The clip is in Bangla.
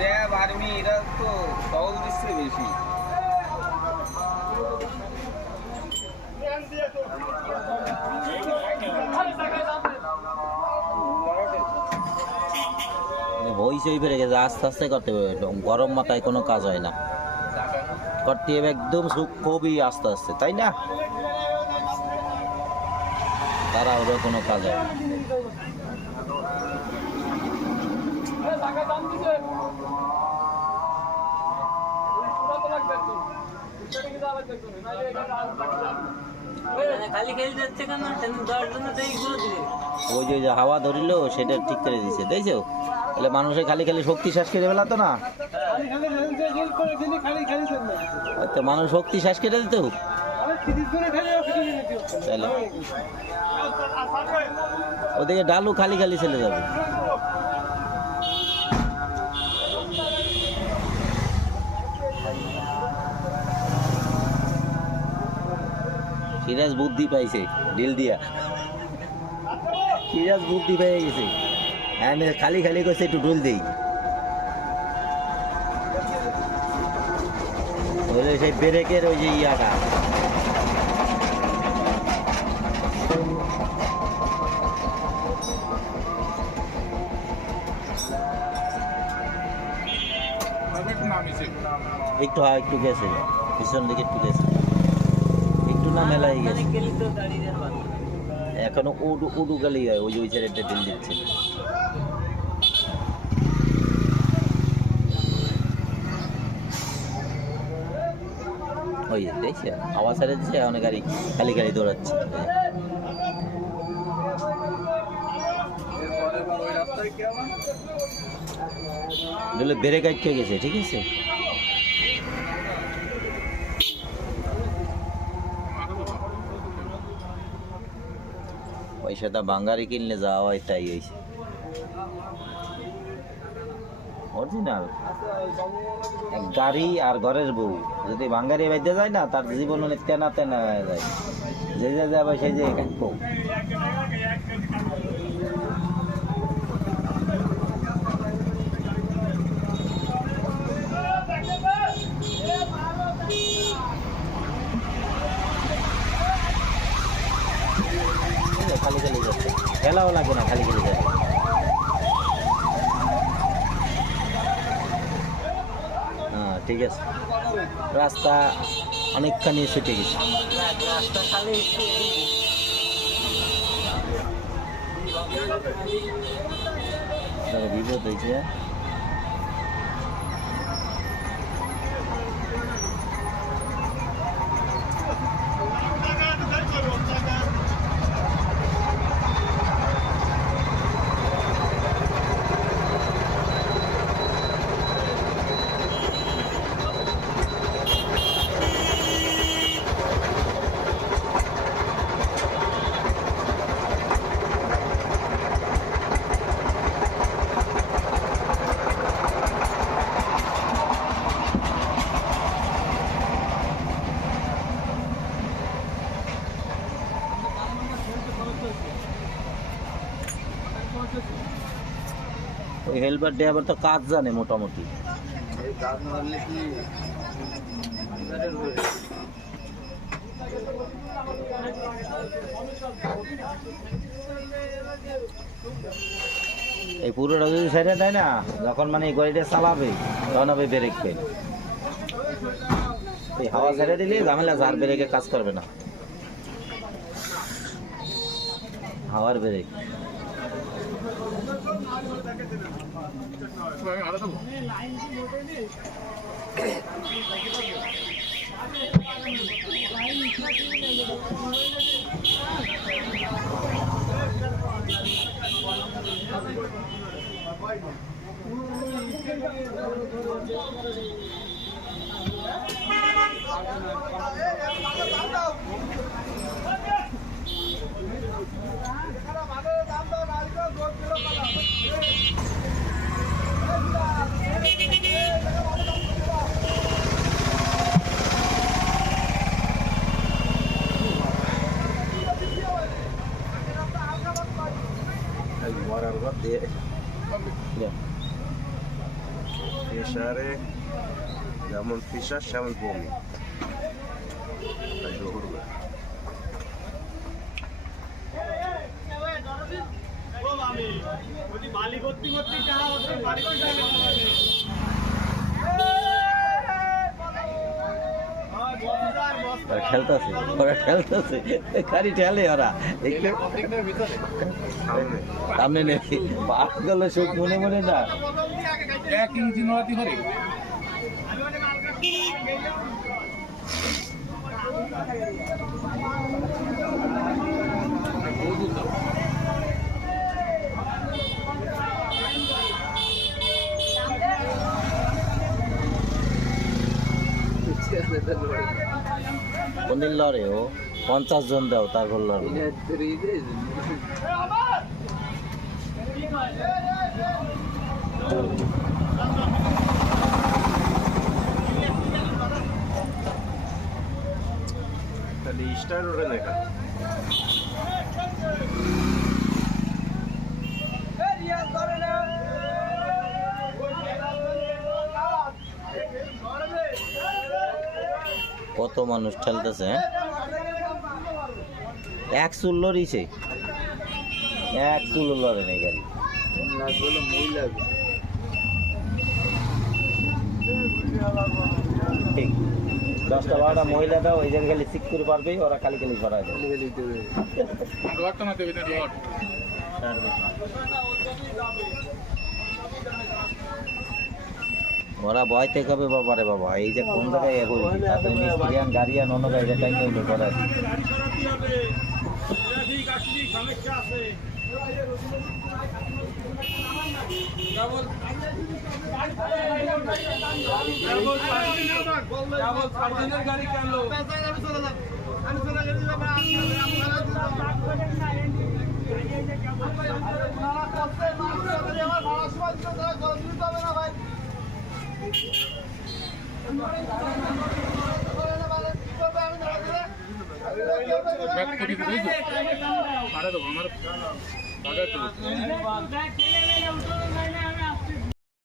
র্যাব আর্মি এরা তো টহল দিচ্ছে বেশি। হইচই ফিরে গেছে, আস্তে আস্তে করতে হবে, গরম মাথায় কোনো কাজ হয় না, করতে হবে একদম খুবই আস্তে আস্তে, তাই না? তারা ওদের কোনো কাজ হয় না। ওই যে হাওয়া ধরিল সেটা ঠিক করে দিছে, দেখছো? তাহলে মানুষের খালি খালি শক্তি শ্বাস কেটে ফেলাতো না, তো মানুষ শক্তি শ্বাস কেটে দিত। তাহলে ওদিকে ডালু খালি খালি চলে যাবে। সিরাজ বুদ্ধি পাইছে, ডিল দিয়া সিরাজ বুদ্ধি পেয়ে গেছে। হ্যাঁ, খালি খালি করছে একটু ডুল দেই, বলে সেই ব্রেকের ওই যে ইয়াটা একটু একটু গেছে, পিছন দিকে একটু গেছে, একটু না মেলাই গেছে। এখনো উডু উডু গালি হয়, ওই যে ওই সাইডে ডিল দিচ্ছে। ওই দেখছি আওয়াজ ছেড়ে দিচ্ছে, অনেক গাড়ি খালি গাড়ি দৌড়াচ্ছে। ব্রেক আটকে গেছে, ঠিক আছে। পয়সাটা বাঙ্গারি কিনলে যাওয়া হয়, তাই হয়েছে অরিজিনাল। গাড়ি আর ঘরের বউ যদি বাঙ্গারি বাইতে যায় না, তার জীবন অনেক তেনা তেনা হয়ে যায়, যে যে যাবে সেই যে কাটবো। খালি খালি যাচ্ছে, খেলাও লাগবে না, খালি খালি যাবে। হ্যাঁ ঠিক আছে, রাস্তা অনেকখানি ছুটে গেছে। বিপদ হয়েছে। ওই হেলপার ড্রাইভার তো কাজ জানে মোটামুটি। এই পুরোটা যদি ছেড়ে দেয় না, যখন মানে এই গাড়িটা চালাবে তখন হবে ব্রেক ফেল। এই হাওয়া ছেড়ে দিলে ঝামেলা, যার ব্রেকে কাজ করবে না, হাওয়ার ব্রেক। যেমন প্রেশার সেমন বমি তাই জোর করবে। ওরা খেলতেছে গাড়ি ঠেলে ওরা দেখলে সামনে সামনে নেই পাগল সুখ মনে মনে না এক ইঞ্চি নড়াতি করে কোনদিন লড়ে ও 50 জন দাও তারপর লড়ে তাহলে স্টার ওরে দেখা কত মানুষ ঠেলতেছে এক চুল লড়িছে এক চুল লড়ে নেই গাড়ি ঠিক 10টা 12টা মহিলাটা ওই জায়গায় খালি চিক করে পারবে ওরা খালি খালি ভরায় দেবে ওরা ভয় থেকে হবে বাবারে বাবা এই যে কোন জায়গায় এ করি তাদের মিস্ত্রিয়ান গাড়িয়ান অন্য জায়গায় টাইম হইলে করায় গাড়ি কেন আমার